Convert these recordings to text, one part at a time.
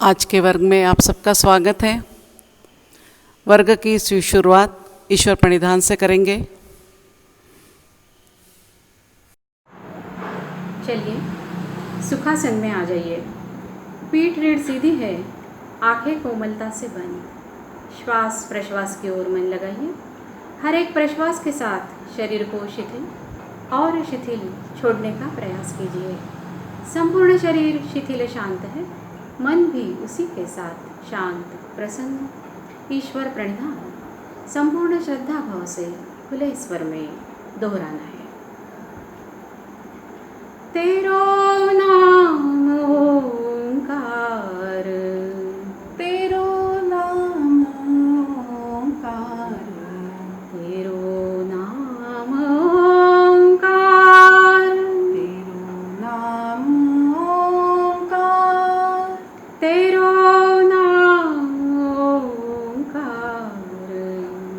आज के वर्ग में आप सबका स्वागत है। वर्ग की शुरुआत ईश्वर प्रणिधान से करेंगे। चलिए सुखासन में आ जाइए। पीठ रीढ़ सीधी है, आंखें कोमलता से बंद। श्वास प्रश्वास की ओर मन लगाइए। हर एक प्रश्वास के साथ शरीर को शिथिल और शिथिल छोड़ने का प्रयास कीजिए। संपूर्ण शरीर शिथिल शांत है, मन भी उसी के साथ शांत प्रसन्न। ईश्वर प्रणिधान संपूर्ण श्रद्धा भाव से खुले स्वर में दोहराना है। तेरो नाम ओंकार, तेरो नाम ओंकार, तेरो नाम ओंकार, तेरो नाम ओंकार, तेरो नाम ओंकार,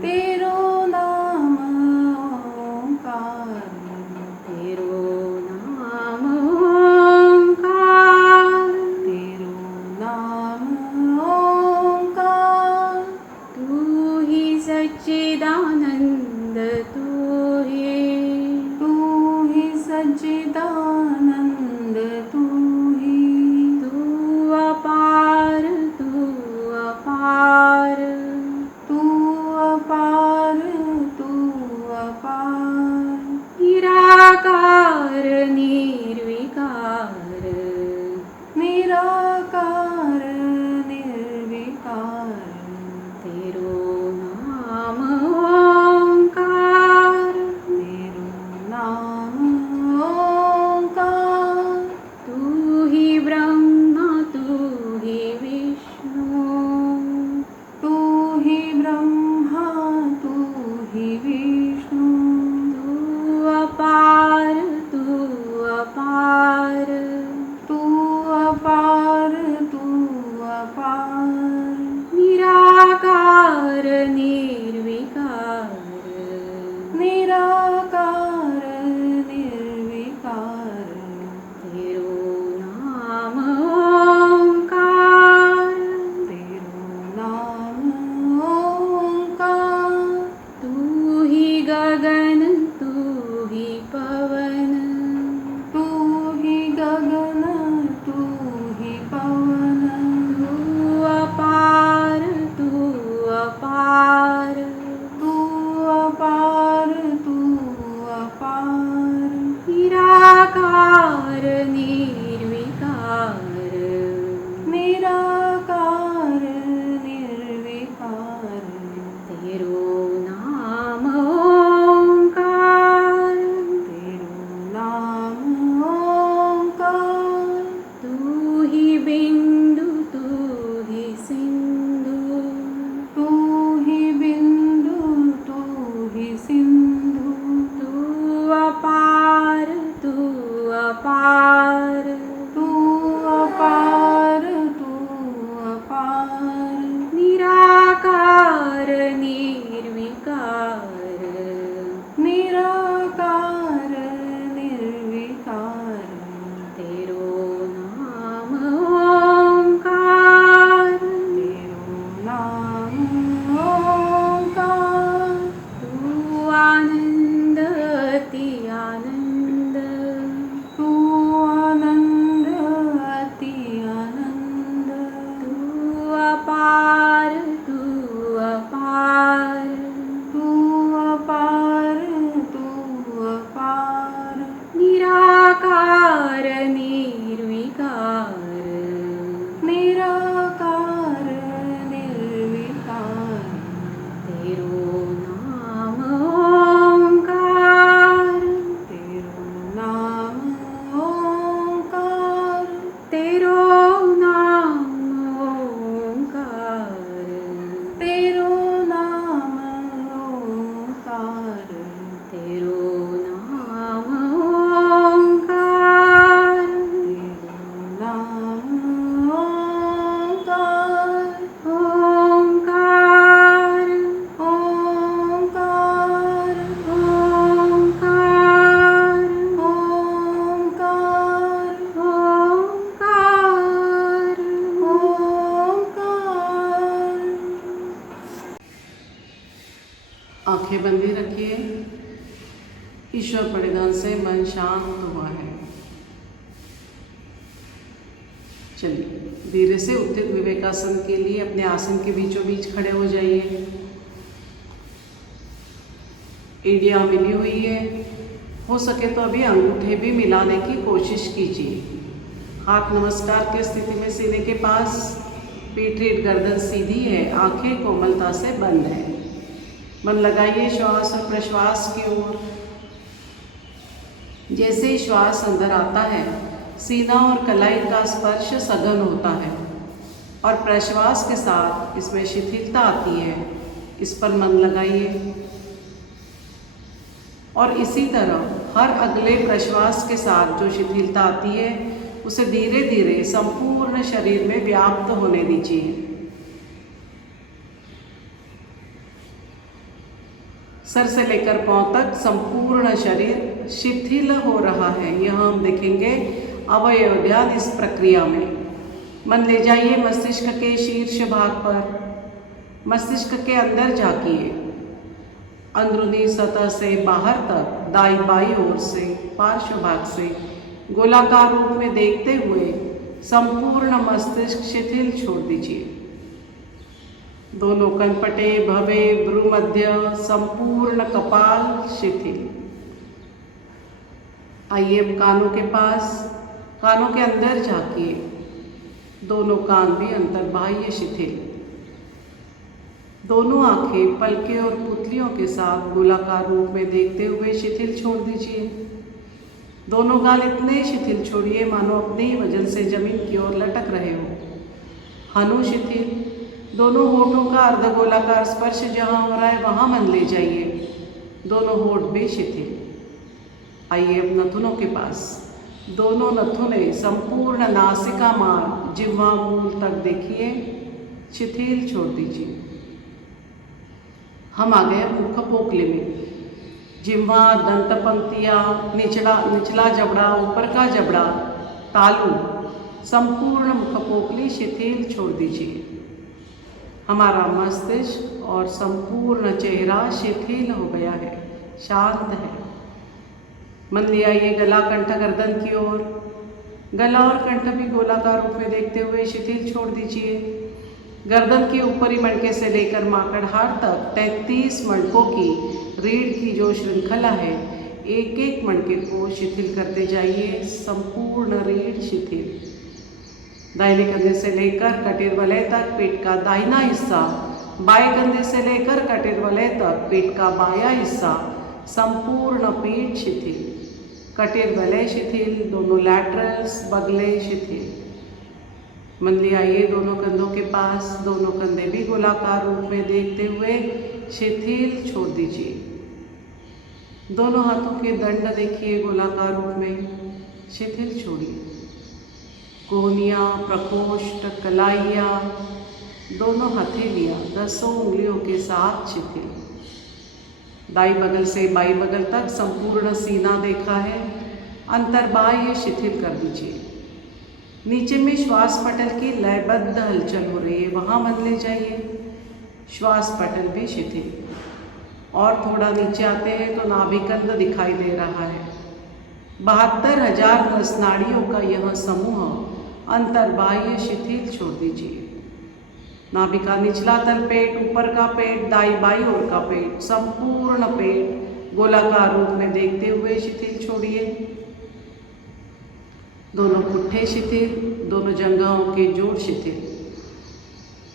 तेरो नाम ओंकार, तेरो नाम ओंकार, तेरो नाम ओंकार। तू ही सच्चिदानंद, तू ही सच्चिदानंद, तू अपार, तू अपार, अपार, तू अपार। निराकार निर्विकार, निराकार निर्विकार, तेरो नाम ओंकार, तेरो नाम ओंकार। तू ही ब्रह्मा, तू ही विष्णु, तू ही ब्रह्मा, तू ही विष्णु, तू अपार, तू अपार, तू अपार, तू अपार। निराकार निर्विकार, निराकार निर्विकार, तेरो नाम ओंकार, तेरो नाम ओंकार। तू ही गगन, तू ही पवन, तू ही गगन, तू ही पवन, तू अपार, तू अपार, आंखें बंदी रखिए। ईश्वर प्रणिधान से मन शांत हुआ है। चलिए धीरे से उत्थित विवेकासन के लिए अपने आसन के बीचों बीच खड़े हो जाइए। एड़ियाँ मिली हुई है, हो सके तो अभी अंगूठे भी मिलाने की कोशिश कीजिए। हाथ नमस्कार की स्थिति में सीने के पास, पीठ रीढ़ गर्दन सीधी है, आंखें कोमलता से बंद है। मन लगाइए श्वास और प्रश्वास की ओर। जैसे ही श्वास अंदर आता है, सीना और कलाई का स्पर्श सघन होता है और प्रश्वास के साथ इसमें शिथिलता आती है। इस पर मन लगाइए और इसी तरह हर अगले प्रश्वास के साथ जो शिथिलता आती है उसे धीरे धीरे संपूर्ण शरीर में व्याप्त होने दीजिए। सर से लेकर पांव तक संपूर्ण शरीर शिथिल हो रहा है। यह हम देखेंगे अवयव ध्यान इस प्रक्रिया में। मन ले जाइए मस्तिष्क के शीर्ष भाग पर। मस्तिष्क के अंदर झांकिए, अंदरूनी सतह से बाहर तक, दाई बाई ओर से, पार्श्व भाग से गोलाकार रूप में देखते हुए संपूर्ण मस्तिष्क शिथिल छोड़ दीजिए। दोनों कनपटे, भवे, भ्रूमध्य, संपूर्ण कपाल शिथिल। आइए अब कानों के पास, कानों के अंदर झांकिए। दोनों कान भी अंतर्बाह्य शिथिल। दोनों आंखें पलके और पुतलियों के साथ गोलाकार रूप में देखते हुए शिथिल छोड़ दीजिए। दोनों गाल इतने शिथिल छोड़िए मानो अपने ही वजन से जमीन की ओर लटक रहे हो। हनु शिथिल। दोनों होठों का अर्धगोलाकार स्पर्श जहाँ हो रहा है वहाँ मन ले जाइए। दोनों होठ भी शिथिल। आइए अब नथुनों के पास। दोनों नथुने संपूर्ण नासिका मार्ग जिह्वा मूल तक देखिए, शिथिल छोड़ दीजिए। हम आ गए मुख पोकले में। जिह्वा, दंत पंक्तियाँ, निचला जबड़ा, ऊपर का जबड़ा, तालू, संपूर्ण मुख पोकली शिथिल छोड़ दीजिए। हमारा मस्तिष्क और संपूर्ण चेहरा शिथिल हो गया है, शांत है। मन ले आइए गला, कंठ, गर्दन की ओर। गला और कंठ भी गोलाकार रूप में देखते हुए शिथिल छोड़ दीजिए। गर्दन के ऊपरी मणके से लेकर माकड़हाड़ तक 33 मणकों की रीढ़ की जो श्रृंखला है, एक एक मणके को शिथिल करते जाइए। संपूर्ण रीढ़ शिथिल। दाहिने कंधे से लेकर कटेर वलय तक पीठ का दाहिना हिस्सा, बाएं कंधे से लेकर कटेर वलय तक पीठ का बायां हिस्सा, संपूर्ण पीठ शिथिल। कटेर वलय शिथिल, दोनों लैटरल्स, बगले शिथिल। मन ले आइए दोनों कंधों के पास। दोनों कंधे भी गोलाकार रूप में देखते हुए शिथिल छोड़ दीजिए। दोनों हाथों के दंड देखिए गोलाकार रूप में, शिथिल छोड़िए। कोहनियाँ, प्रकोष्ठ, कलाइयाँ, दोनों हथेलियाँ 10 उंगलियों के साथ शिथिल। दाई बगल से बाई बगल तक संपूर्ण सीना देखा है, अंतर्बाह्य शिथिल कर दीजिए। नीचे में श्वास पटल की लयबद्ध हलचल हो रही है, वहाँ मन ले जाइए। श्वास पटल भी शिथिल। और थोड़ा नीचे आते हैं तो नाभिकंद दिखाई दे रहा है। 72,000 नस नाड़ियों का यह समूह अंतर्बाह्य शिथिल छोड़ दीजिए। नाभिका निचला तल पेट, ऊपर का पेट, दाई बाई ओर का पेट, संपूर्ण पेट गोलाकार रूप में देखते हुए शिथिल छोड़िए। दोनों पुट्ठे शिथिल, दोनों जंघाओं के जोड़ शिथिल।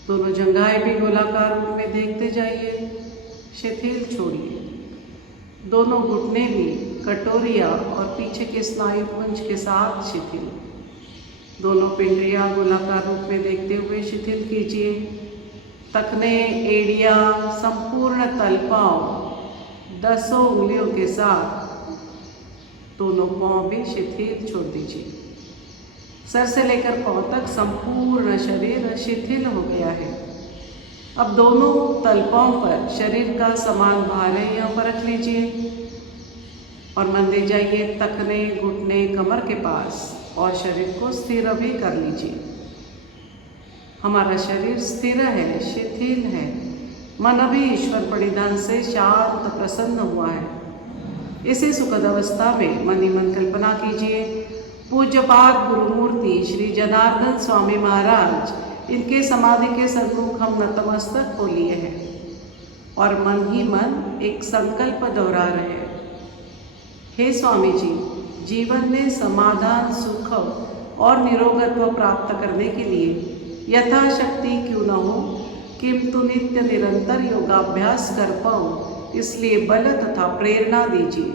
दोनों जंघाएं भी गोलाकार रूप में देखते जाइए, शिथिल छोड़िए। दोनों घुटने भी कटोरिया और पीछे के स्नायुपुंज के साथ शिथिल। दोनों पिंडियाँ गोलाकार रूप में देखते हुए शिथिल कीजिए। तखने, एड़ियाँ, संपूर्ण तलपाव 10 उंगलियों के साथ दोनों पाँव भी शिथिल छोड़ दीजिए। सर से लेकर पाँव तक संपूर्ण शरीर शिथिल हो गया है। अब दोनों तलपाओं पर शरीर का समान भार है, यहाँ पर रख लीजिए और मन ले जाइए तखने, घुटने, कमर के पास और शरीर को स्थिर भी कर लीजिए। हमारा शरीर स्थिर है, शिथिल है, मन अभी ईश्वर परिधान से शांत प्रसन्न हुआ है। इसी सुखद अवस्था में मन ही मन कल्पना कीजिए, पूज्यपाद गुरुमूर्ति श्री जनार्दन स्वामी महाराज, इनके समाधि के सन्मुख हम नतमस्तक हो लिए हैं और मन ही मन एक संकल्प दोहरा रहे हैं। हे स्वामी जी, जीवन में समाधान, सुख और निरोगत्व प्राप्त करने के लिए यथाशक्ति क्यों न हो, किंतु नित्य निरंतर योगाभ्यास कर पाऊँ, इसलिए बल तथा प्रेरणा दीजिए।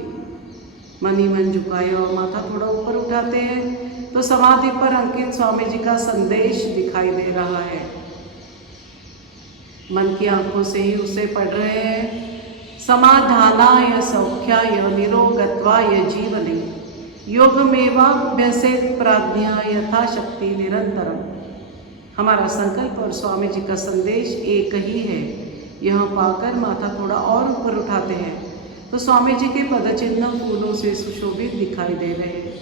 मन ही मन झुकाए और माथा थोड़ा ऊपर उठाते हैं तो समाधि पर अंकित स्वामी जी का संदेश दिखाई दे रहा है। मन की आंखों से ही उसे पढ़ रहे हैं, समाधानाय सौख्याय निरोगत्वाय जीवने योगमेवाभ्यसेत प्राज्ञा यथाशक्ति निरंतरम। हमारा संकल्प और स्वामी जी का संदेश एक ही है। यह पाकर माथा थोड़ा और ऊपर उठाते हैं तो स्वामी जी के पदचिन्ह फूलों से सुशोभित दिखाई दे रहे हैं।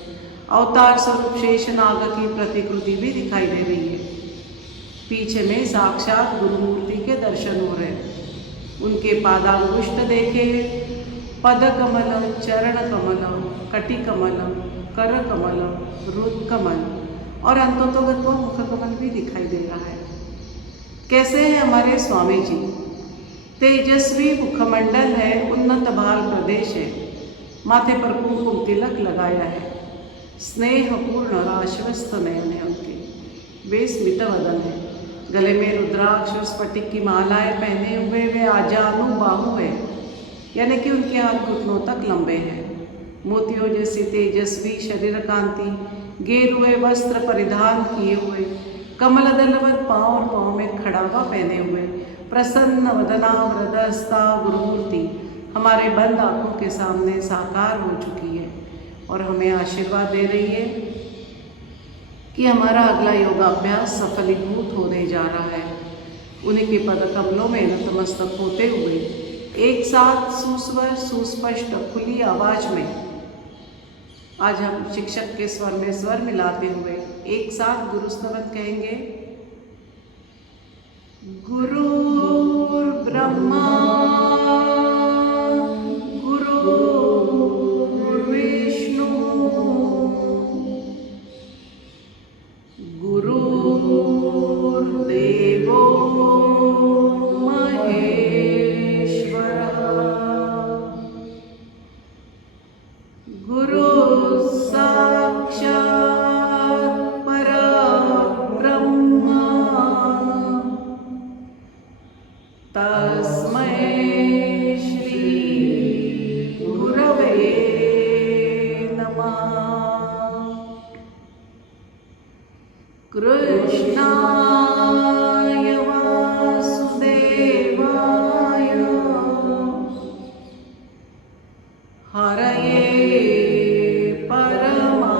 अवतार स्वरूप शेषनाग की प्रतिकृति भी दिखाई दे रही है। पीछे में साक्षात गुरुमूर्ति के दर्शन हो रहे हैं। उनके पादांगुष्ठ देखे, पद कमलम, चरण कमलम, कटि कमलम, कर कमलम, रुद कमल और अंतोतोगत्वा मुख कमल भी दिखाई दे रहा है। कैसे हैं हमारे स्वामी जी? तेजस्वी मुखमंडल है, उन्नत बाल प्रदेश है, माथे पर कुमकुम तिलक लगाया है, स्नेहपूर्ण और आश्वस्त नयन है उनके, वे स्मित वदन है, गले में रुद्राक्ष और स्फटिक की मालाएं पहने हुए वे आजानु बाहु है, यानी कि उनके हाथ घुटनों तक लंबे हैं। मोतियों जैसी तेजस्वी शरीर कांति, गेरुए वस्त्र परिधान किए हुए, कमल दलवत पाँव और पाँव में खड़ावा पहने हुए, प्रसन्न वदना हृदयस्था गुरुमूर्ति हमारे बंद आँखों के सामने साकार हो चुकी है और हमें आशीर्वाद दे रही है कि हमारा अगला योगाभ्यास सफलीभूत होने जा रहा है। उन्हीं के पद कमलों में नतमस्तक होते हुए एक साथ सुस्वर सुस्पष्ट खुली आवाज में आज हम शिक्षक के स्वर में स्वर मिलाते हुए एक साथ गुरुस्तवन कहेंगे। गुरुर्ब्रह्मा गुरुर्विष्णु गुरुर्देवो महेश्वरः गुरुः साक्षात् परब्रह्म तस्मै श्री गुरवे नमः। कृष्णाय वासुदेवाय हरये परमात्मने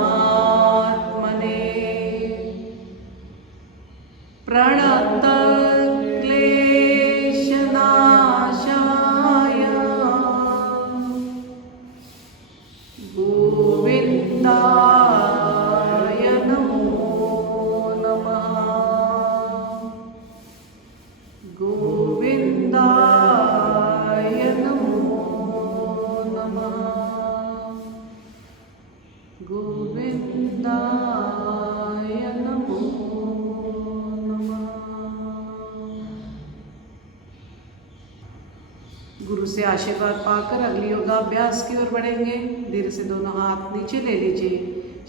प्रणत क्लेशनाशाय गोविन्दाय नमो नमः। गोविन्दाय नमो नमः। गोविन्दाय नमो नमः। गुरु से आशीर्वाद पाकर अगली योगाभ्यास की ओर बढ़ेंगे। धीरे से दोनों हाथ नीचे ले लीजिए।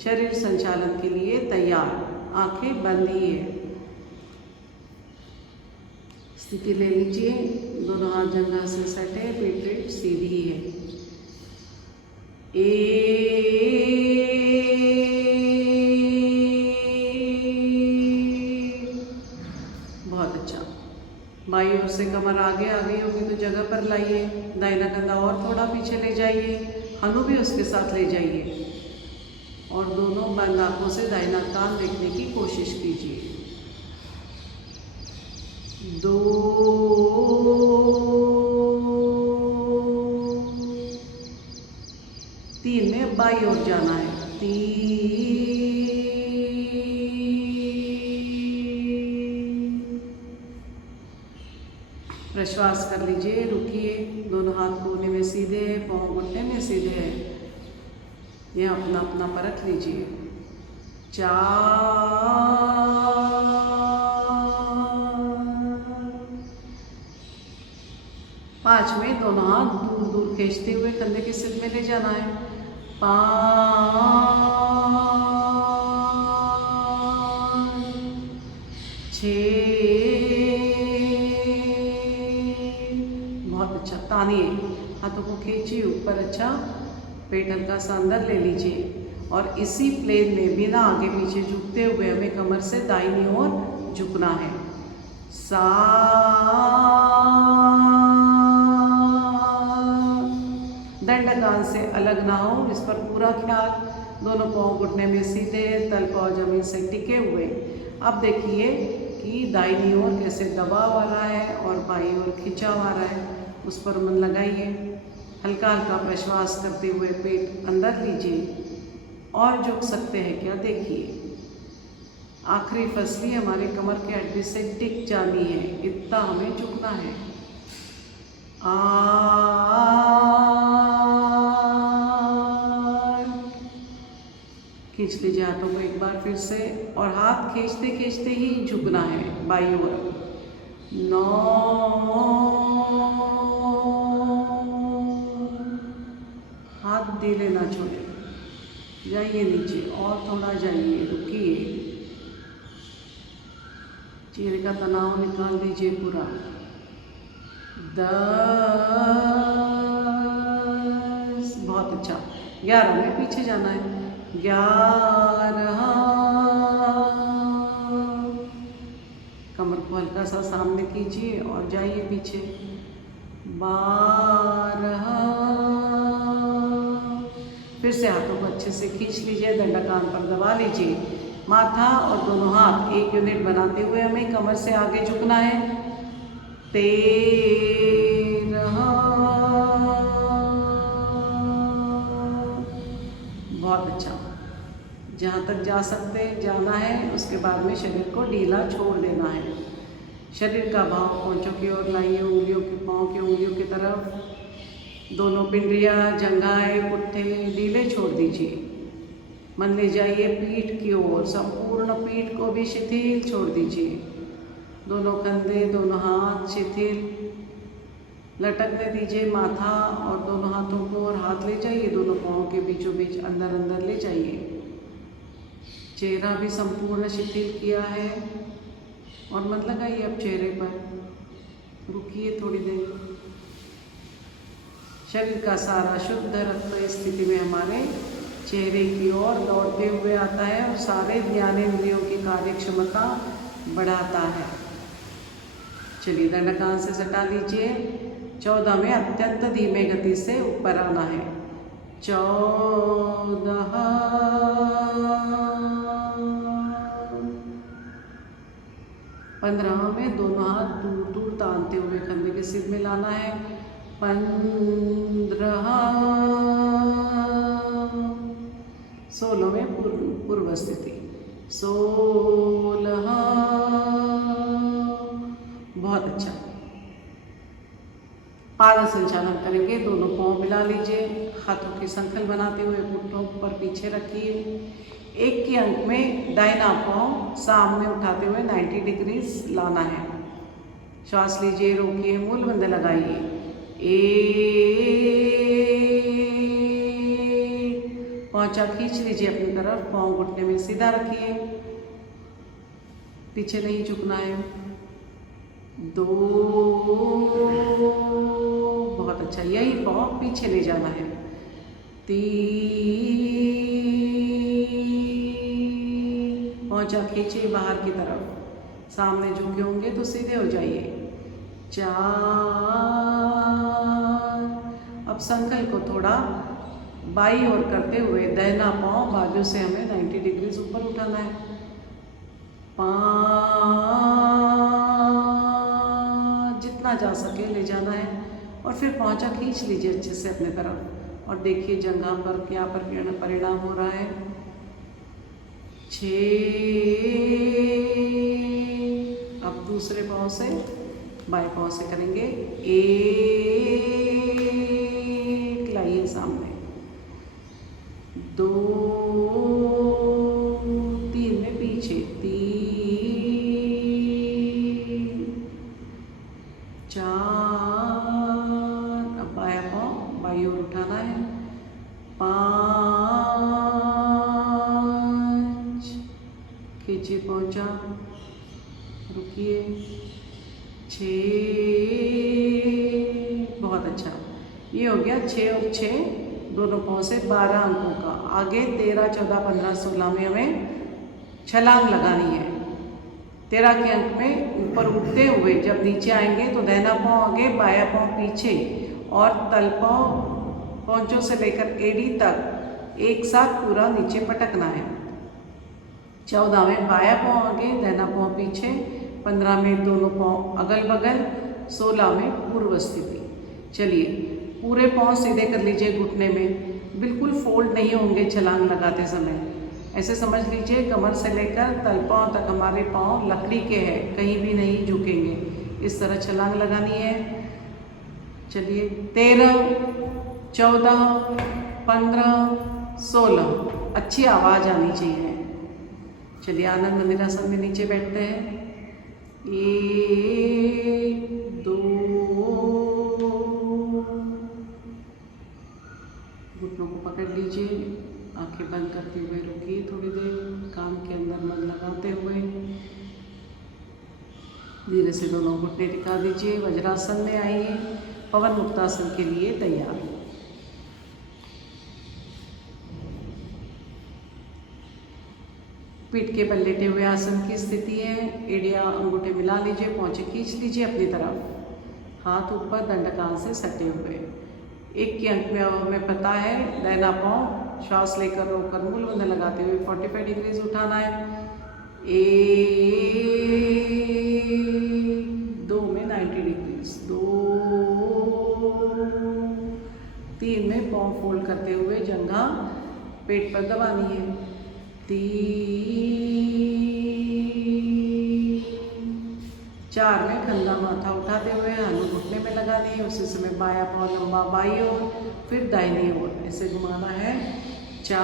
शरीर संचालन के लिए तैयार, आंखें बंद ही है। स्थिति ले लीजिए, दोनों हाथ जंघा से सटे, पेट सीधी है। बहुत अच्छा। बाईं ओर से कमर आगे आ गई होगी तो जगह पर लाइए। दाहिना कंधा और थोड़ा पीछे ले जाइए, हनु भी उसके साथ ले जाइए और दोनों बंद आंखों से दाहिना कान देखने की कोशिश कीजिए। 2 3 में बाईं ओर जाना है। 3 4 प्रश्वास कर लीजिए, रुकिए। दोनों हाथ कोने में सीधे हैं, पाँव घुटने में सीधे हैं। यह अपना अपना परख लीजिए। 4 5 में दोनों हाथ दूर दूर खींचते हुए कंधे के सिर में ले जाना है। 5 6 बहुत अच्छा। तानिए, हाथों को खींचिए ऊपर। अच्छा, पेट हल्का सा अंदर ले लीजिए और इसी प्लेन में बिना आगे पीछे झुकते हुए हमें कमर से दाहिनी ओर झुकना है। 7 दंडकान से अलग ना हो, इस पर पूरा ख्याल। दोनों पाँव घुटने में सीधे, तल पाँव जमीन से टिके हुए। अब देखिए कि दाहिनी ओर कैसे दबाव आ रहा है और बाईं ओर खिंचाव आ रहा है, उस पर मन लगाइए। हल्का हल्का प्रश्वास करते हुए पेट अंदर लीजिए और झुक सकते हैं क्या, देखिए। आखिरी फसली हमारे कमर के हड्डी से टिक जानी है, इतना हमें झुकना है। खींच लीजिए हाथों को एक बार फिर से और हाथ खींचते खींचते ही झुकना है बाईं ओर। 9 हाथ ढीले ना छोड़े, जाइए नीचे और थोड़ा जाइए, रुकिए। चेहरे का तनाव निकाल दीजिए पूरा। 10 बहुत अच्छा। 11 में पीछे जाना है। 11 कमर को हल्का सा सामने कीजिए और जाइए पीछे। 12 फिर से हाथों को अच्छे से खींच लीजिए, दंडकान पर दबा लीजिए। माथा और दोनों हाथ एक यूनिट बनाते हुए हमें कमर से आगे झुकना है। 13 बहुत अच्छा। जहाँ तक जा सकते जाना है, उसके बाद में शरीर को ढीला छोड़ देना है। शरीर का भाव पोंचों की ओर लाइए, उंगलियों की, पाँव की उंगलियों की तरफ। दोनों पिंडलियाँ, जंघाएं, पुट्ठे ढीले छोड़ दीजिए। मन ले जाइए पीठ की ओर, संपूर्ण पीठ को भी शिथिल छोड़ दीजिए। दोनों कंधे, दोनों हाथ शिथिल लटकने दीजिए। माथा और दोनों हाथों को और हाथ ले जाइए दोनों पाँव के बीचों बीच, अंदर अंदर ले जाइए। चेहरा भी संपूर्ण शिथिल किया है और मन लगाइए अब चेहरे पर। रुकिए थोड़ी देर। शरीर का सारा शुद्ध रक्त इस स्थिति में हमारे चेहरे की ओर दौड़ते हुए आता है और सारे ज्ञानेंद्रियों की कार्यक्षमता बढ़ाता है। चलिए दंडकान से सटा लीजिए। 14 में अत्यंत धीमे गति से ऊपर आना है। 14 15 में दोनों हाथ दूर दूर तानते हुए कंधे के सिर में लाना है। 15 16 में पूर्व स्थिति। 16 बहुत अच्छा। पाद संचालन करेंगे। दोनों पाँव मिला लीजिए, हाथों की संखल बनाते हुए घुटनों पर पीछे रखिए। एक के अंक में दाहिना पाँव सामने उठाते हुए 90 डिग्री लाना है। श्वास लीजिए, रोकिए, मूलबंध लगाइए। 1 पहुँचा, खींच लीजिए अपनी तरफ, पाँव घुटने में सीधा रखिए, पीछे नहीं झुकना है। 2 बहुत अच्छा, यही पाँव पीछे ले जाना है। 3 पहुँचा, खींचिए बाहर की तरफ, सामने झुके होंगे तो सीधे हो जाइए। 4 अब संकल को थोड़ा बाईं ओर करते हुए दाहिना पाँव बाजू से हमें 90 डिग्री ऊपर उठाना है। 5 जितना जा सके ले जाना है और फिर पहुँचा, खींच लीजिए अच्छे से अपने तरफ और देखिए जंघा पर क्या परिणाम हो रहा है। 6 अब दूसरे पाँव से बाएं पाँव से करेंगे 1, लाइए सामने 2, 3 में पीछे 3, 4, अब बायां पाँव बाईं ओर उठाना है 5, खींचिए पहुंचा, रुकिए 6, बहुत अच्छा। ये हो गया 6 और 6 दोनों पाँव से 12 अंकों का। आगे 13, 14, 15, 16 में हमें छलांग लगानी है। 13 के अंक में ऊपर उठते हुए जब नीचे आएंगे तो दाहिना पाँव आगे, बायां पाँव पीछे और तल पाँव पौंचों से लेकर एड़ी तक एक साथ पूरा नीचे पटकना है। 14 में बायां पाँव आगे, दाहिना पाँव पीछे, 15 में दोनों पाँव अगल बगल, 16 में पूर्व स्थिति। चलिए पूरे पाँव सीधे कर लीजिए घुटने में, बिल्कुल फोल्ड नहीं होंगे छलांग लगाते समय। ऐसे समझ लीजिए कमर से लेकर तल पाँव तक हमारे पाँव लकड़ी के हैं, कहीं भी नहीं झुकेंगे। इस तरह छलांग लगानी है। चलिए 13, 14, 15, 16, अच्छी आवाज़ आनी चाहिए। चलिए आनंद मंदिरासन में नीचे बैठते हैं। 1, 2, घुटनों को पकड़ लीजिए, आंखें बंद करते हुए रुकिए थोड़ी देर, कान के अंदर मन लगाते हुए धीरे से दोनों घुटने टिका दीजिए। वज्रासन में आइए, पवन मुक्तासन के लिए तैयार। पीठ के बल लेटे हुए आसन की स्थिति है। एड़ियाँ अंगूठे मिला लीजिए, पहुँचे खींच लीजिए अपनी तरफ, हाथ ऊपर दंडकाल से सटे हुए। 1 के अंक में अब हमें पता है दाहिना पाँव श्वास लेकर रोककर मूल बंधन लगाते हुए 45 डिग्रीज उठाना है। 1, 2 में 90 डिग्रीज, 2, 3 में पाँव फोल्ड करते हुए जंघा पेट पर दबानी है। 3, 4 में कंधा माथा उठाते हुए हाथ घुटने में लगानी है। उसी समय बायां पाँव लंबा बाईं ओर, फिर दाहिनी ओर ऐसे घुमाना है। 4,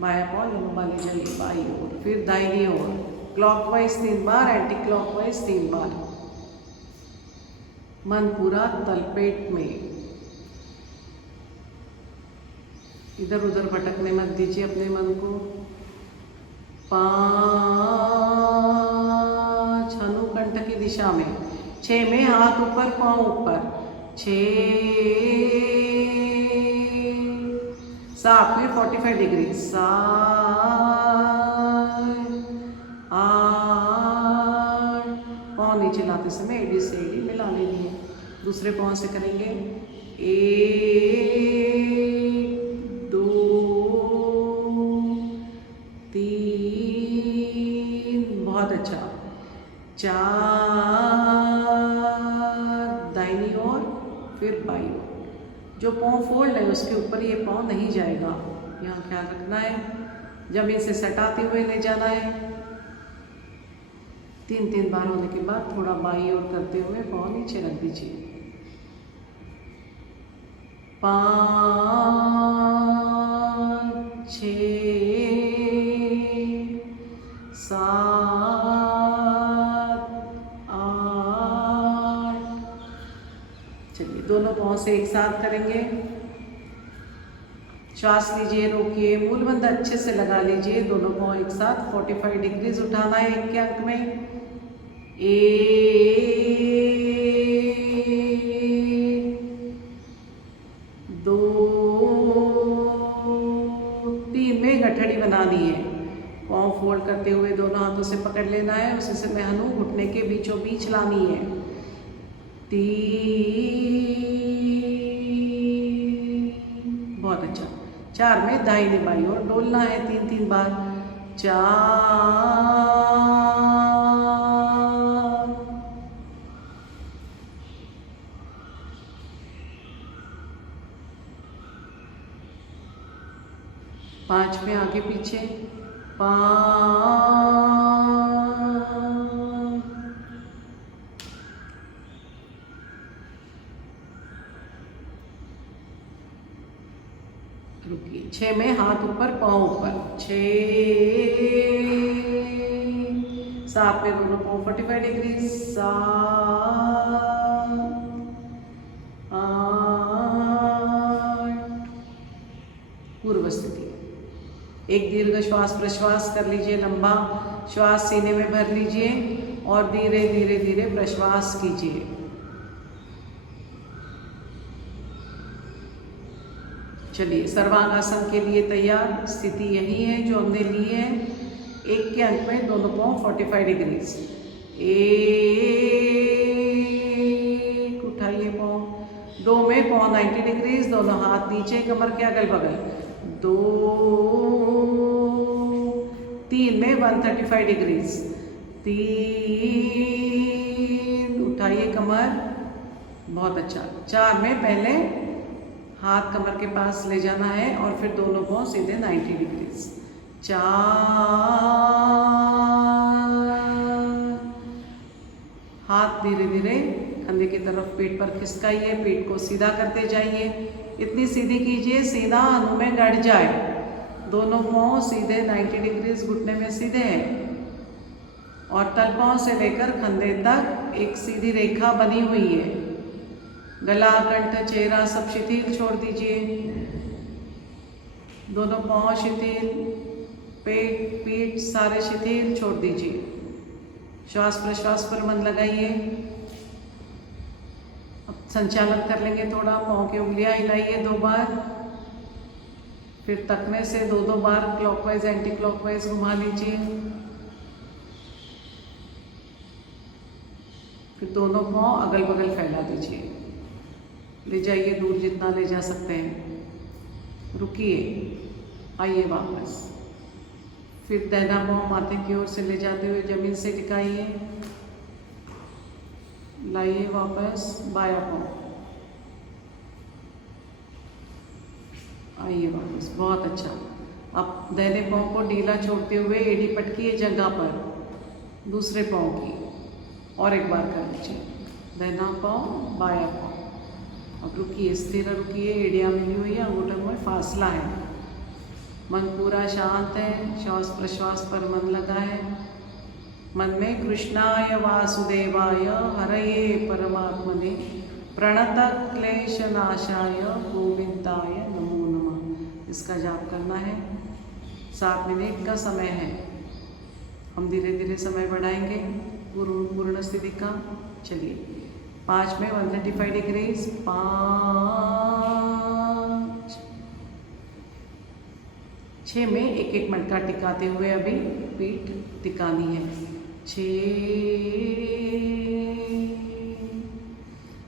बायां पाँव लंबा ले जाइए बाईं ओर, फिर दाहिनी ओर, क्लॉकवाइज 3 बार, एंटी क्लॉकवाइज 3 बार। मन पूरा तलपेट में, इधर उधर भटकने मत दीजिए अपने मन को। 5, अनुकंठ की दिशा में। 6 में हाथ ऊपर पाँव ऊपर, 6, 7 में 45 डिग्री, 7, 8, पाँव नीचे लाते समय एड़ी से एड़ी मिला लेनी है। दूसरे पाँव से करेंगे 1, 2, 3, बहुत अच्छा, 4, दाहिनी ओर, फिर बाईं ओर। जो पाँव फोल्ड है उसके ऊपर ये पाँव नहीं जाएगा, यहाँ ख्याल रखना है। जमीन से सटाते हुए ले जाना है। 3 बार होने के बाद थोड़ा बाईं ओर करते हुए पाँव नीचे रख दीजिए। 5, 6, 7, 8। चलिए दोनों पाँव से एक साथ करेंगे। श्वास लीजिए, रोकिए, मूलबंध अच्छे से लगा लीजिए। दोनों पाँव एक साथ 45 डिग्रीज उठाना है 1 के अंक में। 1, 2, 3 में गठड़ी बनानी है। पाँव फोल्ड करते हुए दोनों हाथों से पकड़ लेना है। उसी से हनु घुटने के बीचों बीच लानी है। 3, बहुत अच्छा। 4 में दाहिनी बाईं ओर डोलना है 3 बार। 4, 5 में आगे पीछे, 5, 6 में हाथ ऊपर पाँव ऊपर, 6, 7 में दोनों पाँव 45 डिग्री, 7, 8, पूर्व स्थिति। एक दीर्घ श्वास प्रश्वास कर लीजिए, लंबा श्वास सीने में भर लीजिए और धीरे धीरे धीरे प्रश्वास कीजिए। चलिए, सर्वांगासन के लिए तैयार। स्थिति यही है जो हमने ली है। 1 के अंक में दोनों पाँव 45 डिग्रीज, 1, उठाइए पाँव, 2 में पाँव 90 डिग्रीज, दोनों हाथ नीचे कमर के अगल बगल, 2, 3 में 135 डिग्रीज, 3, उठाइए कमर, बहुत अच्छा। 4 में पहले हाथ कमर के पास ले जाना है और फिर दोनों पाँव सीधे 90 डिग्रीज, 4, हाथ धीरे धीरे कंधे की तरफ पीठ पर खिसकाइए, पीठ को सीधा करते जाइए, इतनी सीधी कीजिए सीधा अनु में गड़ जाए। दोनों पाँव सीधे 90 डिग्रीज घुटने में सीधे हैं और तलपाँव से लेकर कंधे तक एक सीधी रेखा बनी हुई है। गला, कंठ, चेहरा सब शिथिल छोड़ दीजिए, दोनों पाँव शिथिल, पेट, पीठ सारे शिथिल छोड़ दीजिए। श्वास प्रश्वास पर मन लगाइए। अब संचालन कर लेंगे थोड़ा। पाँव की उंगलियां हिलाइए 2 बार, फिर तकने से 2-2 बार क्लॉकवाइज एंटी क्लॉकवाइज घुमा लीजिए। फिर दोनों पाँव अगल बगल फैला दीजिए, ले जाइए दूर जितना ले जा सकते हैं। रुकिए, आइए वापस। फिर दाहिना पाँव माथे की ओर से ले जाते हुए जमीन से टिकाइए, लाइए वापस। बायां पाँव, आइए वापस, बहुत अच्छा। अब दाहिने पाँव को ढीला छोड़ते हुए एड़ी पटकी जगह पर दूसरे पाँव की, और एक बार कर लीजिए। दाहिना पाँव, बायां पाँव। अब रुकिए, स्थिर रुकिए, एड़ियाँ मिली हुई है, अंगूठों में फासला है, मन पूरा शांत है। श्वास प्रश्वास पर मन लगाए। मन में कृष्णाय वासुदेवाय हरये परमात्मने प्रणत क्लेशनाशाय गोविंदाय नमो नमः, इसका जाप करना है। 7 मिनट का समय है, हम धीरे धीरे समय बढ़ाएंगे पूर्ण स्थिति का। चलिए, 5 में 135 डिग्रीज, 5, 6 में एक मटका टिकाते हुए अभी पीठ टिकानी है, 6,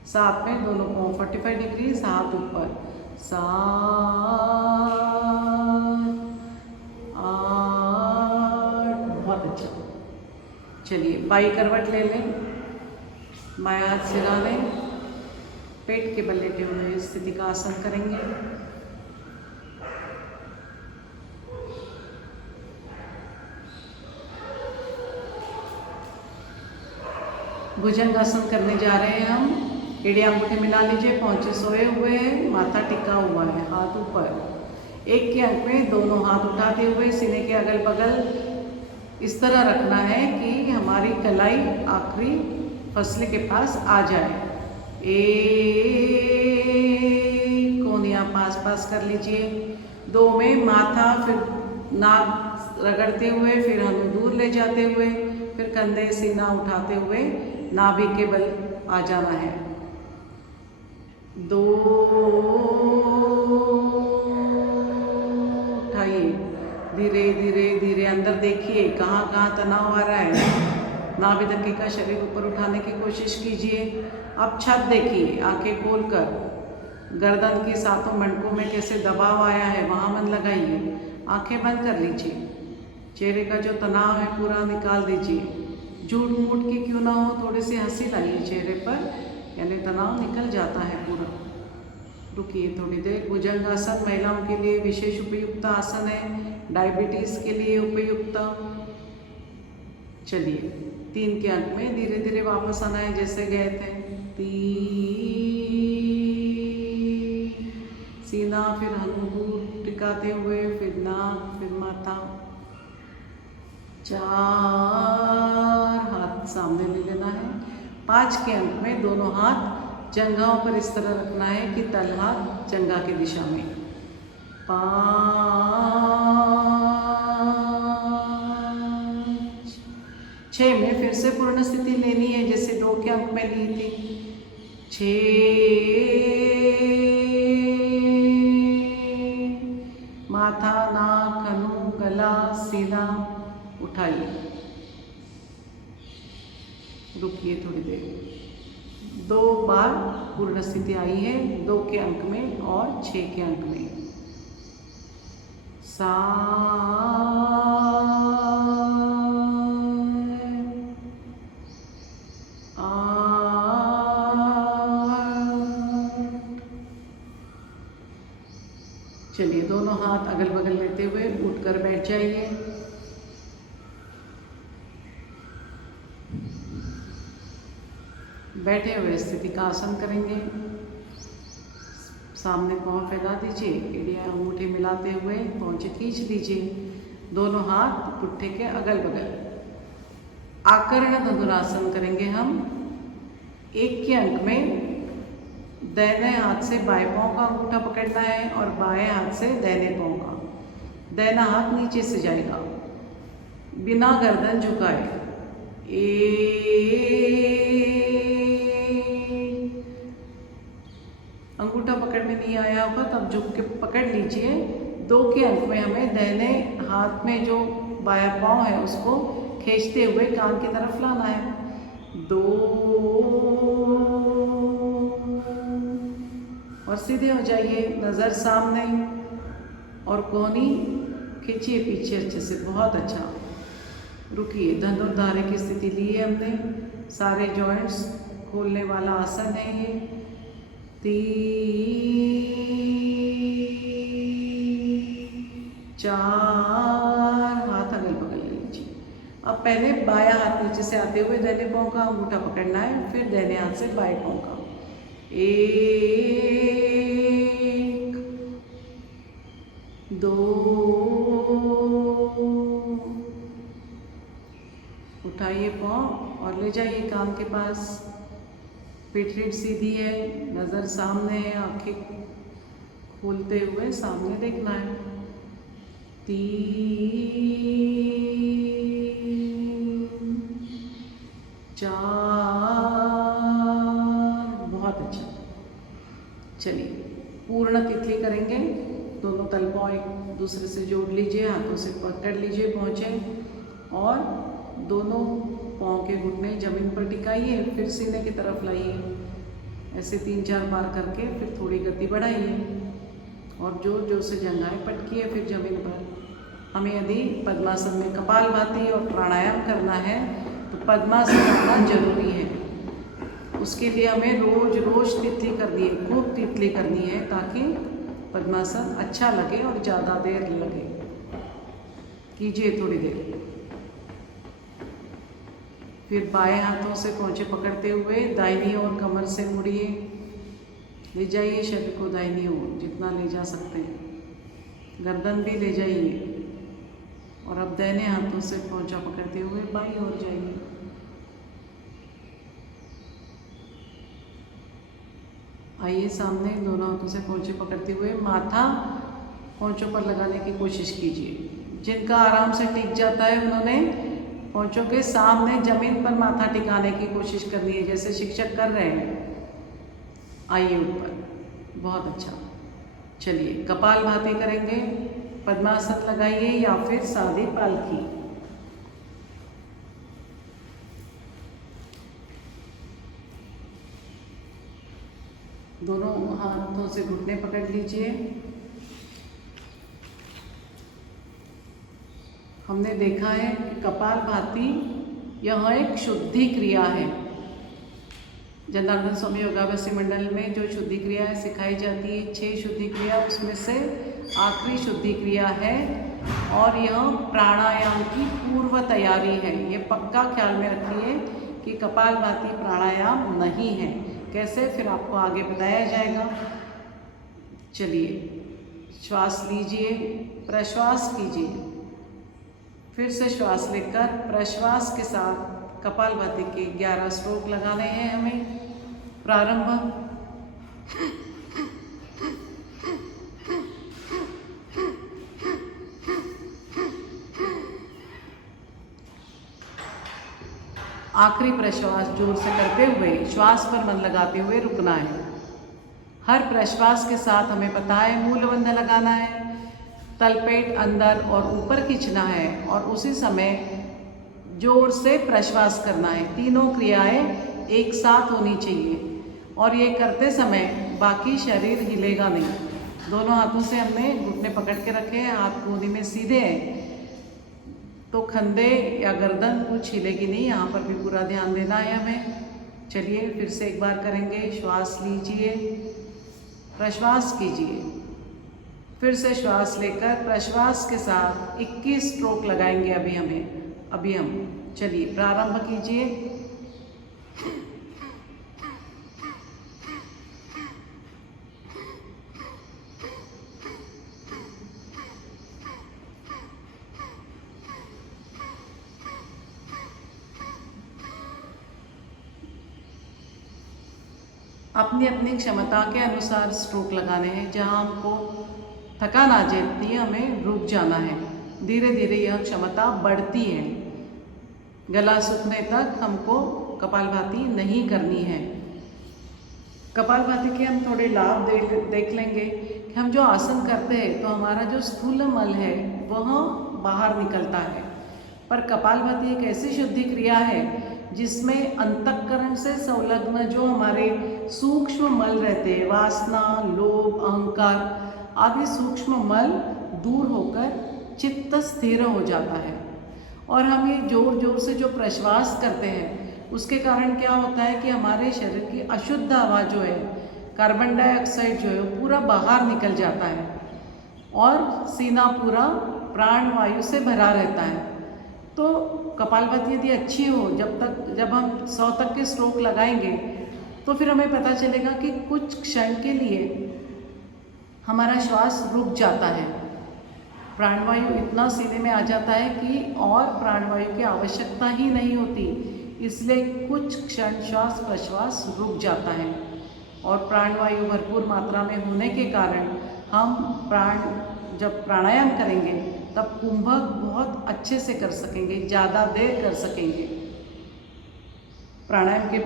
7 में दोनों पाँव 45 डिग्रीज, हाथ ऊपर, 7, 8, बहुत अच्छा। चलिए, बाई करवट ले लें, बायां हाथ सिरा लें, पेट के बल लेटे हुए स्थिति का आसन करेंगे। भुजंगासन करने जा रहे हैं हम। एड़ी अंगूठे मिला लीजिए, पहुँचे सोए हुए हैं, माथा टिका हुआ है, हाथ ऊपर। 1 के अंक में दोनों हाथ उठाते हुए सीने के अगल बगल इस तरह रखना है कि हमारी कलाई आखिरी फसले के पास आ जाए। 1, कोनिया पास कर लीजिए। 2 में माथा, फिर नाक रगड़ते हुए, फिर हनु दूर ले जाते हुए, फिर कंधे सीना उठाते हुए नाभि के बल आ जाना है। 2, उठाइए, धीरे धीरे धीरे अंदर देखिए कहाँ कहाँ तनाव आ रहा है। नाभि तक का शरीर ऊपर उठाने की कोशिश कीजिए। अब छत देखिए, आंखें खोलकर, गर्दन के सातों मंडकों में कैसे दबाव आया है वहाँ मन लगाइए। आंखें बंद कर लीजिए, चेहरे का जो तनाव है पूरा निकाल दीजिए। झूठ मूठ की क्यों ना हो, थोड़ी सी हंसी लाइए चेहरे पर, यानी तनाव निकल जाता है पूरा। रुकिए थोड़ी देर। भुजंगासन महिलाओं के लिए विशेष उपयुक्त आसन है, डायबिटीज़ के लिए उपयुक्त। चलिए, 3 के अंक में धीरे धीरे वापस आना है जैसे गए थे। 3, सीना, फिर हनु टिका टिकाते हुए, फिर नाक, फिर माथा। 4 हाथ सामने ले लेना है। 5 के अंक में दोनों हाथ जंघाओं पर इस तरह रखना है कि तल हाथ जंघा की दिशा में। 5। 6 में फिर से पूर्ण स्थिति लेनी है जैसे 2 के अंक में ली थी। 6 माथा, नाक, कनू, गला सीधा उठाइए। रुकिए थोड़ी देर। 2 बार पूर्ण स्थिति आई है, 2 के अंक में और 6 के अंक में। 7 8। चलिए दोनों हाथ अगल बगल लेते हुए उठकर बैठ जाइए। बैठे हुए स्थिति का आसन करेंगे। सामने पाँव फैला दीजिए, एड़ियाँ अंगूठे मिलाते हुए पहुँचे खींच लीजिए। दोनों हाथ पुट्ठे के अगल बगल। आकर्ण धनुरासन करेंगे हम। 1 के अंक में दाहिने हाथ से बाएं पाँव का अंगूठा पकड़ना है और बाएं हाथ से दाहिने पाँव का। दाहिना हाथ नीचे से जाएगा बिना गर्दन झुकाए। 1 अंगूठा पकड़ में नहीं आया होगा तब झुक के पकड़ लीजिए। 2 के अंक में हमें दाहिने हाथ में जो बायां पाँव है उसको खींचते हुए कान की तरफ लाना है। 2 और सीधे हो जाइए, नज़र सामने और कोहनी खींचिए पीछे अच्छे से। बहुत अच्छा। रुकिए, धनुर्धारे की स्थिति ली है हमने। सारे जॉइंट्स खोलने वाला आसन है ये। 3 4 हाथ अगल बगल ले लीजिए। अब पहले बायां हाथ नीचे से आते हुए दाहिने पाँव का अंगूठा पकड़ना है, फिर दाहिने हाथ से बाएं पाँव का। 1 2 उठाइए पाँव और ले जाइए कान के पास। पीठ रीढ़ सीधी है, नज़र सामने है, आंखें खोलते हुए सामने देखना है। 3 4 बहुत अच्छा। चलिए पूर्ण तितली करेंगे। दोनों तल पाँव एक दूसरे से जोड़ लीजिए, हाथों से पकड़ लीजिए पहुँचे और दोनों पाँव के घुटने जमीन पर टिकाइए, फिर सीने की तरफ लाइए। ऐसे 3-4 बार करके फिर थोड़ी गति बढ़ाइए और जोर जोर से जंघाएं पटकिए फिर जमीन पर। हमें यदि पद्मासन में कपालभाति और प्राणायाम करना है तो पद्मासन करना जरूरी है। उसके लिए हमें रोज रोज तितली करनी है, खूब तितली करनी है ताकि पद्मासन अच्छा लगे और ज़्यादा देर लगे। कीजिए थोड़ी देर। फिर बाएं हाथों से पहुँचे पकड़ते हुए दाहिनी ओर कमर से मुड़िए, ले जाइए शरीर को दाहिनी ओर जितना ले जा सकते हैं। गर्दन भी ले जाइए और अब दाहिने हाथों से पहुँचा पकड़ते हुए बाईं ओर जाइए। आइए सामने, दोनों हाथों से पहुँचे पकड़ते हुए माथा पहुँचों पर लगाने की कोशिश कीजिए। जिनका आराम से टिक जाता है उन्होंने पहुँचों के सामने जमीन पर माथा टिकाने की कोशिश करनी है जैसे शिक्षक कर रहे हैं। आइए ऊपर, बहुत अच्छा। चलिए कपालभाति करेंगे। पद्मासन लगाइए या फिर सादी पालकी। दोनों हाथों से घुटने पकड़ लीजिए। हमने देखा है कि कपालभाति यह एक शुद्धि क्रिया है। जनार्दन स्वामी योगाभ्यासी मंडल में जो शुद्धि क्रिया सिखाई जाती है 6 शुद्धि क्रिया, उसमें से आखिरी शुद्धि क्रिया है और यह प्राणायाम की पूर्व तैयारी है। ये पक्का ख्याल में रखिए कि कपालभाति प्राणायाम नहीं है। कैसे, फिर आपको आगे बताया जाएगा। चलिए श्वास लीजिए, प्रश्वास कीजिए। फिर से श्वास लेकर प्रश्वास के साथ कपालभाति के 11 स्ट्रोक लगाने हैं हमें। प्रारंभ। आखिरी प्रश्वास जोर से करते हुए श्वास पर मन लगाते हुए रुकना है। हर प्रश्वास के साथ हमें पता है मूलबंध लगाना है, तलपेट अंदर और ऊपर खींचना है और उसी समय जोर से प्रश्वास करना है। तीनों क्रियाएं एक साथ होनी चाहिए और ये करते समय बाकी शरीर हिलेगा नहीं। दोनों हाथों से हमने घुटने पकड़ के रखे हैं, हाथ गोदी में सीधे हैं, तो कंधे या गर्दन कुछ हिलेगी नहीं। यहाँ पर भी पूरा ध्यान देना है हमें। चलिए फिर से एक बार करेंगे। श्वास लीजिए, प्रश्वास कीजिए। फिर से श्वास लेकर प्रश्वास के साथ 21 स्ट्रोक लगाएंगे अभी हम। चलिए प्रारंभ कीजिए। अपनी अपनी क्षमता के अनुसार स्ट्रोक लगाने हैं। जहाँ हमको थकान आ जाती है हमें रुक जाना है। धीरे धीरे यह क्षमता बढ़ती है। गला सूखने तक हमको कपालभाति नहीं करनी है। कपालभाति के हम थोड़े लाभ देख लेंगे कि हम जो आसन करते हैं तो हमारा जो स्थूल मल है वह बाहर निकलता है। पर कपालभाति एक ऐसी शुद्धि क्रिया है जिसमें अंतःकरण से संलग्न जो हमारे सूक्ष्म मल रहते हैं, वासना, लोभ, अहंकार आदि सूक्ष्म मल दूर होकर चित्त स्थिर हो जाता है। और हम ये जोर जोर से जो प्रश्वास करते हैं उसके कारण क्या होता है कि हमारे शरीर की अशुद्ध हवा जो है, कार्बन डाइऑक्साइड जो है वो पूरा बाहर निकल जाता है और सीना पूरा प्राण वायु से भरा रहता है। तो कपालभाति यदि अच्छी हो, जब हम 100 तक के स्ट्रोक लगाएंगे तो फिर हमें पता चलेगा कि कुछ क्षण के लिए हमारा श्वास रुक जाता है। प्राणवायु इतना सीने में आ जाता है कि और प्राणवायु की आवश्यकता ही नहीं होती, इसलिए कुछ क्षण श्वास प्रश्वास रुक जाता है। और प्राणवायु भरपूर मात्रा में होने के कारण हम जब प्राणायाम करेंगे तब कुंभक बहुत अच्छे से कर सकेंगे, ज़्यादा देर कर सकेंगे। प्राणायाम के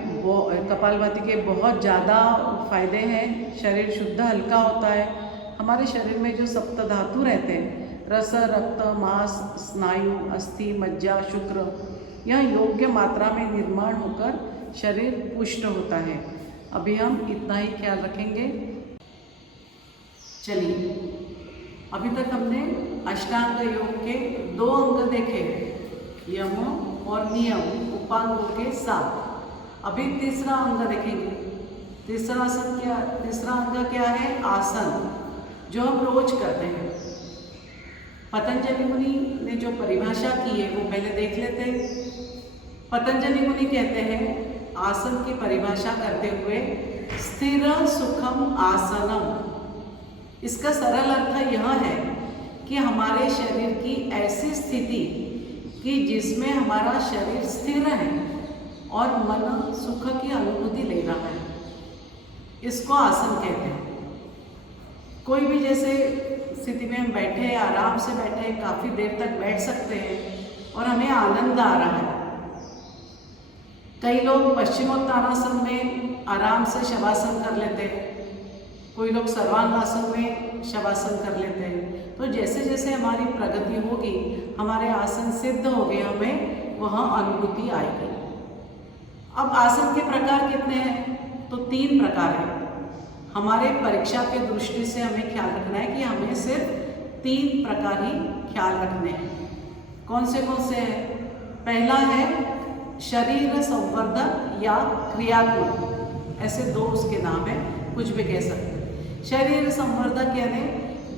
कपालभाति के बहुत ज़्यादा फायदे हैं। शरीर शुद्ध हल्का होता है। हमारे शरीर में जो सप्त धातु रहते हैं, रस, रक्त, मांस, स्नायु, अस्थि, मज्जा, शुक्र, यह योग्य मात्रा में निर्माण होकर शरीर पुष्ट होता है। अभी हम इतना ही ख्याल रखेंगे। चलिए, अभी तक हमने अष्टांग योग के 2 अंग देखे, यम और नियम, उपांगों के साथ। अभी तीसरा अंग देखेंगे। तीसरा अंग क्या है? आसन, जो हम रोज करते हैं। पतंजलि मुनि ने जो परिभाषा की है वो पहले देख लेते हैं। पतंजलि मुनि कहते हैं आसन की परिभाषा करते हुए, स्थिर सुखम आसनम। इसका सरल अर्थ यह है कि हमारे शरीर की ऐसी स्थिति कि जिसमें हमारा शरीर स्थिर है और मन सुख की अनुभूति ले रहा है, इसको आसन कहते हैं। कोई भी जैसे स्थिति में हम बैठे, आराम से बैठे, काफ़ी देर तक बैठ सकते हैं और हमें आनंद आ रहा है। कई लोग पश्चिमोत्तानासन में आराम से शवासन कर लेते हैं, कोई लोग सर्वांगासन में शवासन कर लेते हैं। तो जैसे जैसे हमारी प्रगति होगी, हमारे आसन सिद्ध हो गए, हमें वहाँ अनुभूति आएगी। अब आसन के प्रकार कितने हैं? तो 3 प्रकार हैं। हमारे परीक्षा के दृष्टि से हमें ख्याल रखना है कि हमें सिर्फ 3 प्रकार ही ख्याल रखने हैं। कौन से हैं? पहला है शरीर संवर्धक या क्रियात्मक, ऐसे 2 उसके नाम हैं, कुछ भी कह सकते हैं। शरीर संवर्धक यानी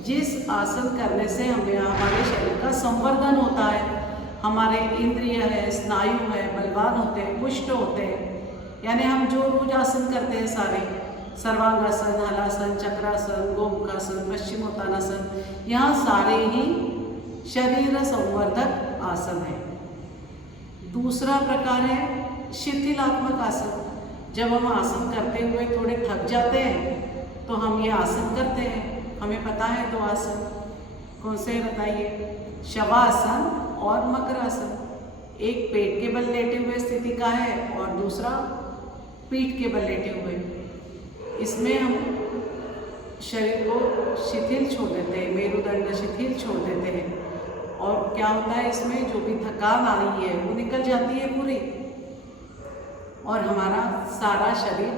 जिस आसन करने से हमारे शरीर का संवर्धन होता है, हमारे इंद्रिय है, स्नायु है, बलवान होते हैं, पुष्ट होते हैं। यानी हम जो रोज आसन करते हैं सारे, सर्वांगासन, हलासन, चक्रासन, गोमुखासन, पश्चिमोत्तानासन, यहाँ सारे ही शरीर संवर्धक आसन है। दूसरा प्रकार है शिथिलात्मक आसन। जब हम आसन करते हुए थोड़े थक जाते हैं तो हम ये आसन करते हैं। हमें पता है दो आसन कौन से बताइए, शवासन और मकरासन। एक पेट के बल लेटे हुए स्थिति का है और दूसरा पीठ के बल लेटे हुए। इसमें हम शरीर को शिथिल छोड़ देते हैं, मेरुदंड शिथिल छोड़ देते हैं और क्या होता है इसमें जो भी थकान आ रही है वो निकल जाती है पूरी और हमारा सारा शरीर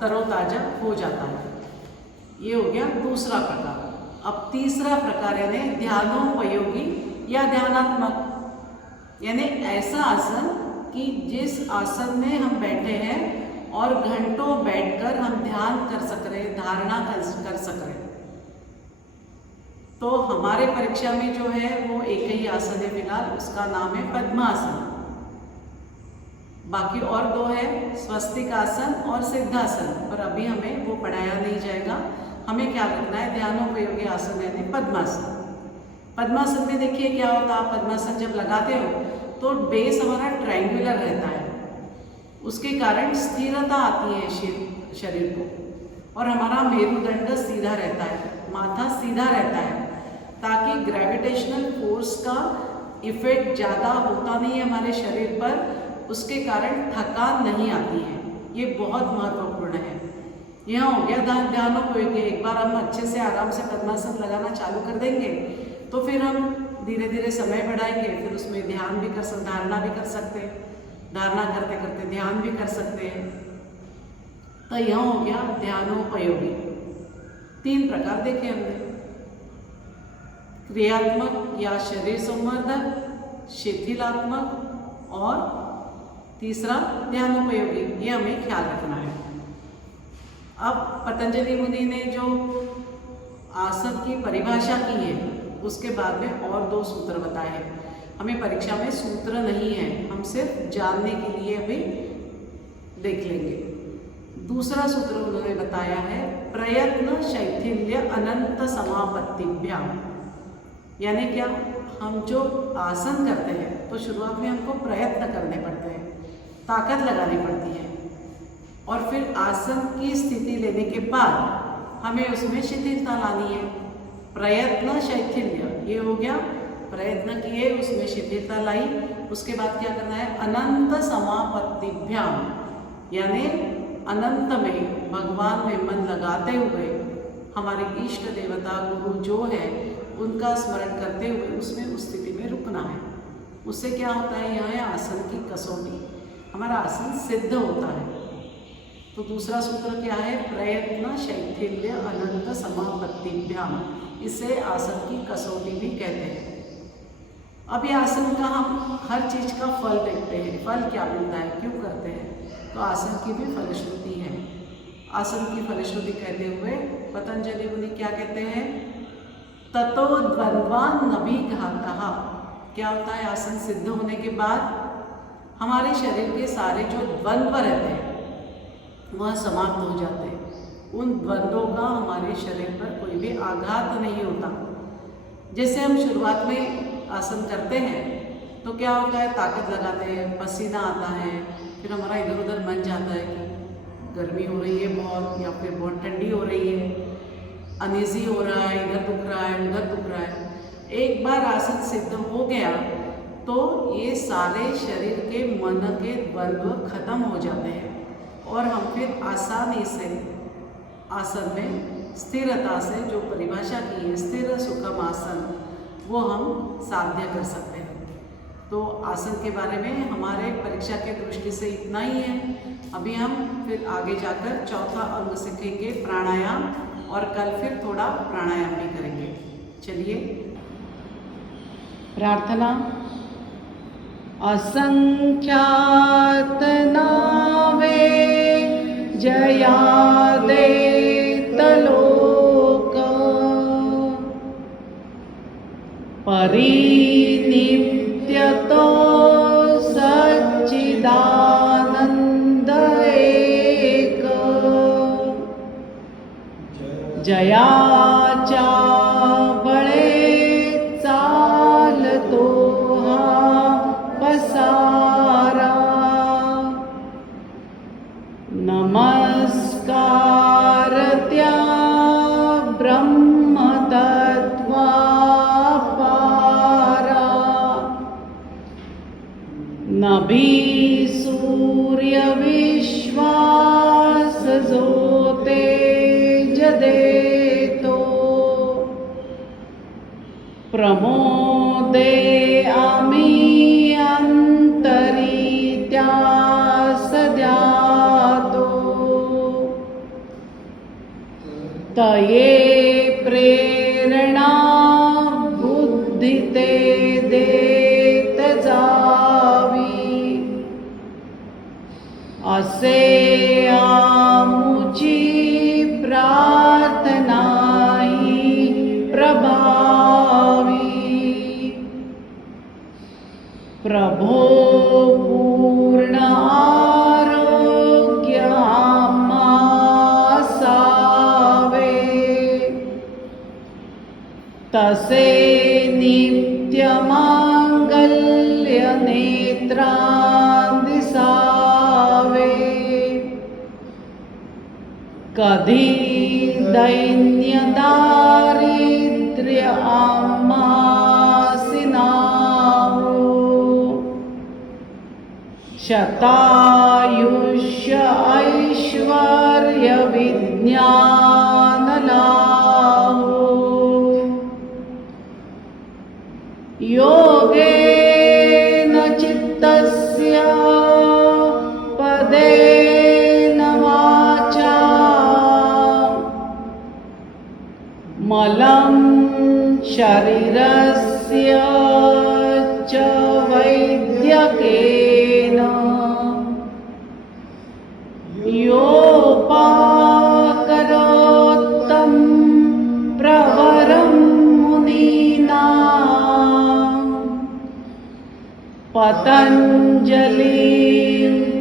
तरोताजा हो जाता है। ये हो गया दूसरा प्रकार। अब तीसरा प्रकार यानी ध्यानोपयोगी या ध्यानात्मक, यानी ऐसा आसन कि जिस आसन में हम बैठे हैं और घंटों बैठकर हम ध्यान कर सक रहे, धारणा कर सक रहे। तो हमारे परीक्षा में जो है वो एक ही आसन है फिलहाल, उसका नाम है पद्मासन। बाकी और दो है स्वस्तिक आसन और सिद्धासन, पर अभी हमें वो पढ़ाया नहीं जाएगा। हमें क्या करना है, ध्यानोपयोगी आसन यानी पद्मासन। पद्मासन में देखिए क्या होता है, पद्मासन जब लगाते हो तो बेस हमारा ट्रायंगुलर रहता है, उसके कारण स्थिरता आती है शरीर को और हमारा मेरुदंड सीधा रहता है, माथा सीधा रहता है, ताकि ग्रेविटेशनल फोर्स का इफेक्ट ज़्यादा होता नहीं है हमारे शरीर पर, उसके कारण थकान नहीं आती है। ये बहुत महत्वपूर्ण है। यह हो गया ध्यानोपयोगी। एक बार हम अच्छे से आराम से पद्मासन लगाना चालू कर देंगे तो फिर हम धीरे धीरे समय बढ़ाएंगे, फिर उसमें ध्यान भी कर सकते, धारणा भी कर सकते हैं, धारणा करते करते ध्यान भी कर सकते हैं। तो यह हो गया ध्यानोपयोगी। 3 प्रकार देखे हमने, क्रियात्मक या शरीर संवर्धक, शिथिलात्मक और तीसरा ध्यानोपयोगी। ये हमें ख्याल रखना है। अब पतंजलि मुनि ने जो आसन की परिभाषा की है उसके बाद में और 2 सूत्र बताए हैं। हमें परीक्षा में सूत्र नहीं है, हम सिर्फ जानने के लिए अभी देख लेंगे। दूसरा सूत्र उन्होंने बताया है प्रयत्न शैथिल्य अनंत समापत्तिभ्याम, यानी क्या, हम जो आसन करते हैं तो शुरुआत में हमको प्रयत्न करने पड़ते हैं, ताकत लगानी पड़ती है और फिर आसन की स्थिति लेने के बाद हमें उसमें शिथिलता लानी है। प्रयत्न शैथिल्य, ये हो गया, प्रयत्न किए उसमें शिथिलता लाई, उसके बाद क्या करना है, अनंत समापत्तिभ्याम, यानी अनंत में भगवान में मन लगाते हुए हमारे इष्ट देवता गुरु जो है उनका स्मरण करते हुए उसमें उस स्थिति में रुकना है। उससे क्या होता है, यह है आसन की कसौटी, हमारा आसन सिद्ध होता है। तो दूसरा सूत्र क्या है, प्रयत्न शैथिल्य अनंत समापत्तिभ्याम, इसे आसन की कसौटी भी कहते हैं। अब ये आसन का हम हर चीज़ का फल देखते हैं, फल क्या मिलता है, क्यों करते हैं, तो आसन की भी फलश्रुति है। आसन की फलश्रुति कहते हुए पतंजलि मुनि क्या कहते हैं, ततो द्वंद्वान नभिघातः, क्या होता है, आसन सिद्ध होने के बाद हमारे शरीर के सारे जो द्वंद्व रहते हैं वह समाप्त हो जाते हैं। उन द्वंद्वों का हमारे शरीर पर कोई भी आघात नहीं होता। जैसे हम शुरुआत में आसन करते हैं तो क्या होता है, ताकत लगाते हैं, पसीना आता है, फिर हमारा इधर उधर मन जाता है कि गर्मी हो रही है बहुत, या फिर बहुत ठंडी हो रही है, अनईजी हो रहा है, इधर दुख रहा है, उधर दुख रहा है। एक बार आसन सिद्ध हो गया तो ये सारे शरीर के मन के द्वंद्व खत्म हो जाते हैं और हम फिर आसानी से आसन में स्थिरता से, जो परिभाषा की है स्थिर सुखम आसन, वो हम साध्य कर सकते हैं। तो आसन के बारे में हमारे परीक्षा के दृष्टि से इतना ही है। अभी हम फिर आगे जाकर चौथा अंग सीखेंगे प्राणायाम, और कल फिर थोड़ा प्राणायाम भी करेंगे। चलिए, प्रार्थना। असंख्यात नावे जयादे तलोक परिनित्यतो सच्चिदानंद एक जयाच्या बळे चालतो हा पसारा, नमस्कार त्या ब्रह्मतत्वापारा, नभी सूर्य विश्वास जो तेज देतो, प्रमोदे आम्ही अंतरी त्यास द्यातो, तये प्रेरणा बुद्धी ते देत जावी, असे आमुची प्रार्थना ही प्रभावी, प्रभो पूर्ण आरोग्य आम्हासावे, तसे नित्य मांगल्य नेत्रां दिसावे, कधी दैन्य दारिद्र्य आम्हासी नावो, शतायुष्य ऐश्वर्य विज्ञान लाभो, योगेन चित्तस्य पदेन वाचा, मलं शरीरस्य च वैद्यकेन, योपाकरोत्तं प्रवरं मुनीनां, पतञ्जलिं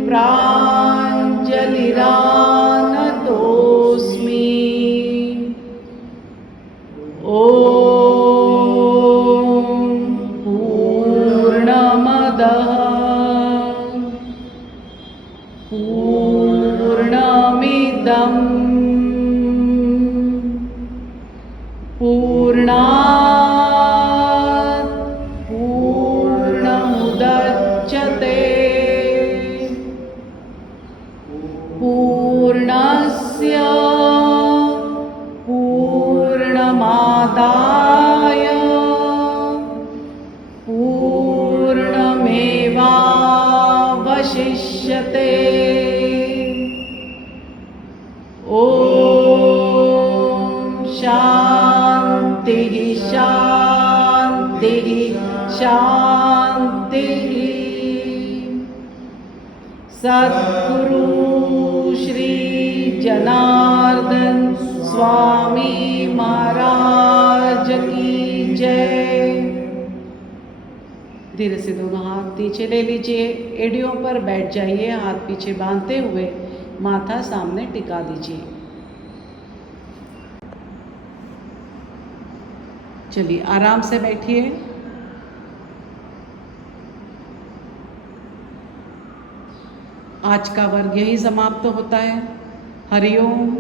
प्राञ्जलिरानतोऽस्मि, ॐ पूर्णमदः पूर्णमिदं पूर्णात् पूर्णमुदच्यते, पूर्णस्य पूर्णमादाय पूर्णमेवावशिष्यते, ॐ शान्तिः शान्तिः शान्तिः। सद्गुरु श्री जनार्दन स्वामी महाराज की जय। धीरे से दोनों हाथ नीचे ले लीजिए, एड़ियों पर बैठ जाइए, हाथ पीछे बांधते हुए माथा सामने टिका दीजिए। चलिए आराम से बैठिए। आज का वर्ग यही समाप्त होता है। हरिओम।